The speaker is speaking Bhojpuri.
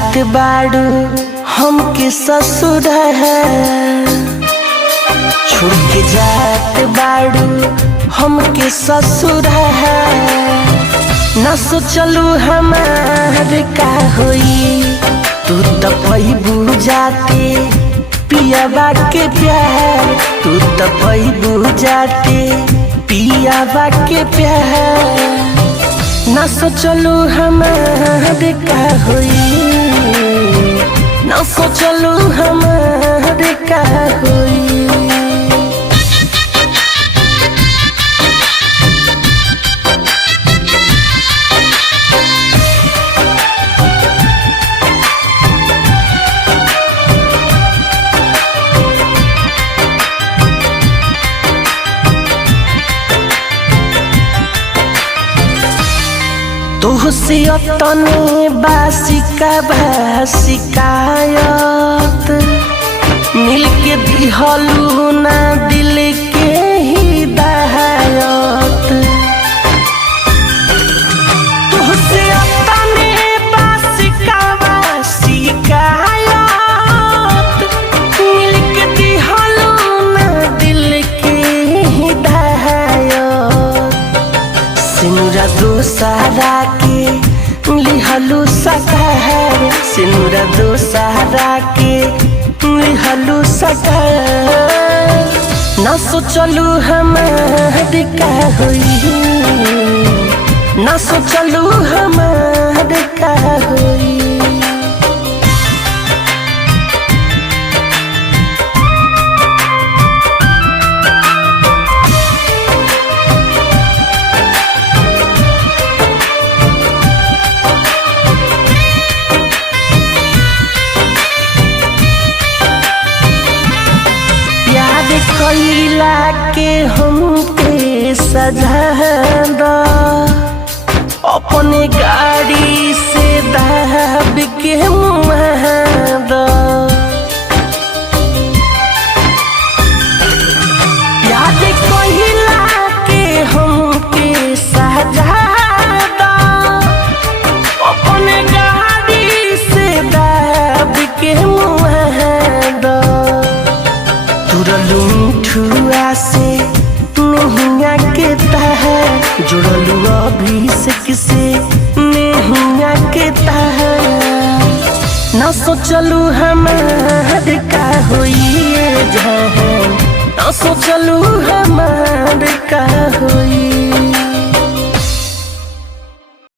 जात बाड़ू हमके ससुर है, छोड़ के जात बाड़ू हमके ससुर है। न सोचलू हमार का होई, तू तो पैबू जाते पियाबा के प्यार, तू तो पैबू जाते पियाबा के प्यार। न सोचलू हमार का होई, न सोचलू हमार का होई। तुहसे तने बासिका शिकायत, मिलके दिहलू ना दिल के हिदायत। तुहसे तने बासिका शिकायत, मिलके दिहलू ना दिल के हिदायत। सिनुरा दोसारा के लिहलू सकार, सिनुरा दोसारा के लिहलू सकार। न सोचलू हमार का होई, न सोचलू हमार का होई। कैला के हमके सजा दा, अपने गाड़ी से दाब के मुहादा। याद कैला के हमके सजा दा, अपने गाड़ी से दाब के मुहादा। तुरलू ठुआ से नहिया के तह, जुड़लू अभिषेक से नहिया के तह। न सोचलू हमार का होई, न सोचलू हमार का होई।